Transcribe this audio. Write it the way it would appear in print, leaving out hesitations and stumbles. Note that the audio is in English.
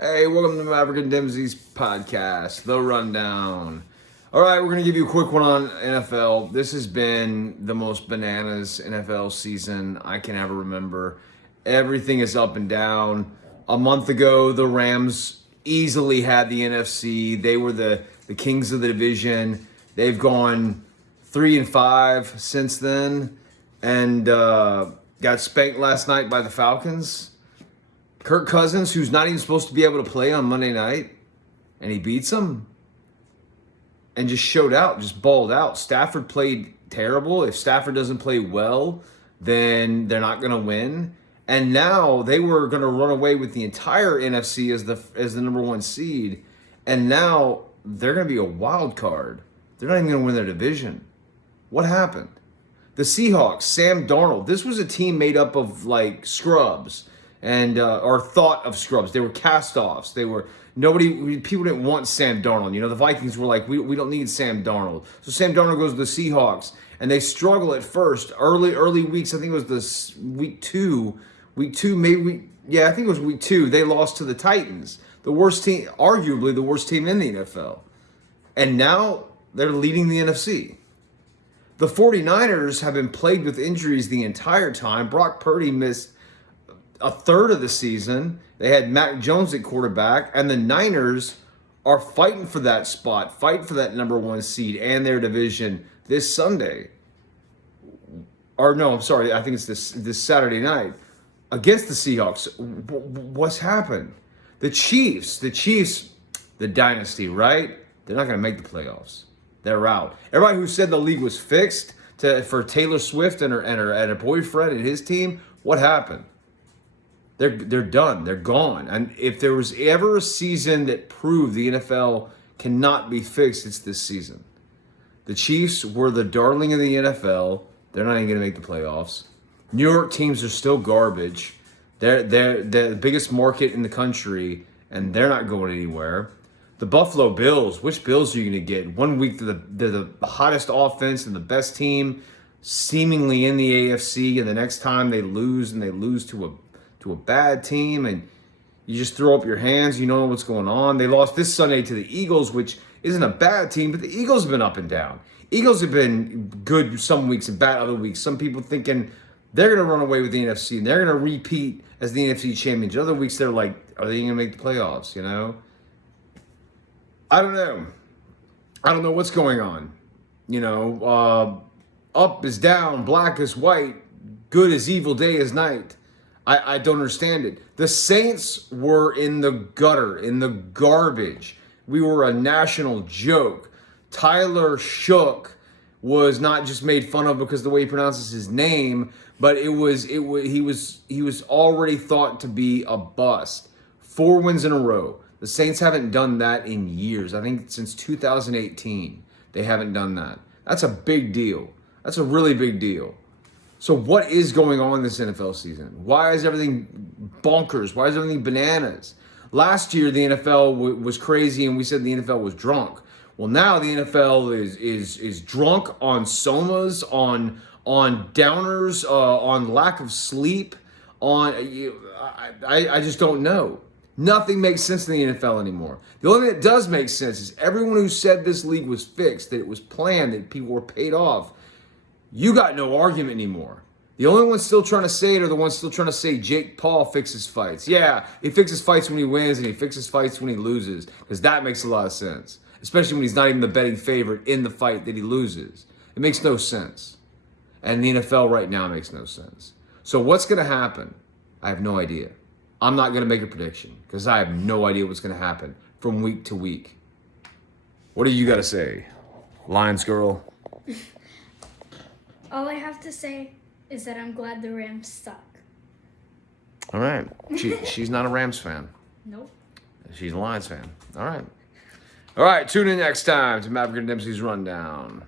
Hey, welcome to Maverick and Dempsey's podcast, The Rundown. All right, we're going to give you a quick one on NFL. This has been the most bananas NFL season I can ever remember. Everything is up and down. A month ago, the Rams easily had the NFC. They were the kings of the division. They've gone 3-5 since then and got spanked last night by the Falcons. Kirk Cousins, who's not even supposed to be able to play on Monday night, and he beats them and just showed out, just balled out. Stafford played terrible. If Stafford doesn't play well, then they're not going to win. And now they were going to run away with the entire NFC as the number one seed, and now they're going to be a wild card. They're not even going to win their division. What happened? The Seahawks, Sam Darnold. This was a team made up of like scrubs. And or thought of scrubs. They were cast-offs. People didn't want Sam Darnold. You know, the Vikings were like, we don't need Sam Darnold. So Sam Darnold goes to the Seahawks, and they struggle at first. Early weeks, I think it was week two, I think it was week 2. They lost to the Titans, the worst team, arguably the worst team in the NFL. And now they're leading the NFC. The 49ers have been plagued with injuries the entire time. Brock Purdy missed a third of the season. They had Mac Jones at quarterback, and the Niners are fighting for that spot, fighting for that number one seed and their division this Sunday. Or no, I'm sorry, I think it's this Saturday night against the Seahawks. What's happened? The Chiefs, the dynasty, right? They're not going to make the playoffs. They're out. Everybody who said the league was fixed for Taylor Swift and her boyfriend and his team, what happened? They're done. They're gone. And if there was ever a season that proved the NFL cannot be fixed, it's this season. The Chiefs were the darling of the NFL. They're not even going to make the playoffs. New York teams are still garbage. They're the biggest market in the country, and they're not going anywhere. The Buffalo Bills, which Bills are you going to get? 1 week they're the hottest offense and the best team seemingly in the AFC, and the next time they lose to a bad team, and you just throw up your hands. You know what's going on. They lost this Sunday to the Eagles, which isn't a bad team, but the Eagles have been up and down. Eagles have been good some weeks and bad other weeks. Some people thinking they're going to run away with the NFC and they're going to repeat as the NFC champions. Other weeks they're like, are they going to make the playoffs? You know, I don't know what's going on. You know, up is down, black is white, good is evil, day is night. I don't understand it. The Saints were in the gutter, in the garbage. We were a national joke. Tyler Shook was not just made fun of because of the way he pronounces his name, but he was already thought to be a bust. 4 wins in a row. The Saints haven't done that in years. I think since 2018, they haven't done that. That's a big deal. That's a really big deal. So what is going on this NFL season? Why is everything bonkers? Why is everything bananas? Last year, the NFL was crazy, and we said the NFL was drunk. Well, now the NFL is drunk on somas, on downers, on lack of sleep. I just don't know. Nothing makes sense in the NFL anymore. The only thing that does make sense is everyone who said this league was fixed, that it was planned, that people were paid off. You got no argument anymore. The only ones still trying to say it are the ones still trying to say Jake Paul fixes fights. Yeah, he fixes fights when he wins and he fixes fights when he loses, because that makes a lot of sense, especially when he's not even the betting favorite in the fight that he loses. It makes no sense. And the NFL right now makes no sense. So what's going to happen? I have no idea. I'm not going to make a prediction because I have no idea what's going to happen from week to week. What do you got to say, Lions girl? All I have to say is that I'm glad the Rams suck. All right. She's not a Rams fan. Nope. She's a Lions fan. All right. All right. Tune in next time to Maverick and Dempsey's Rundown.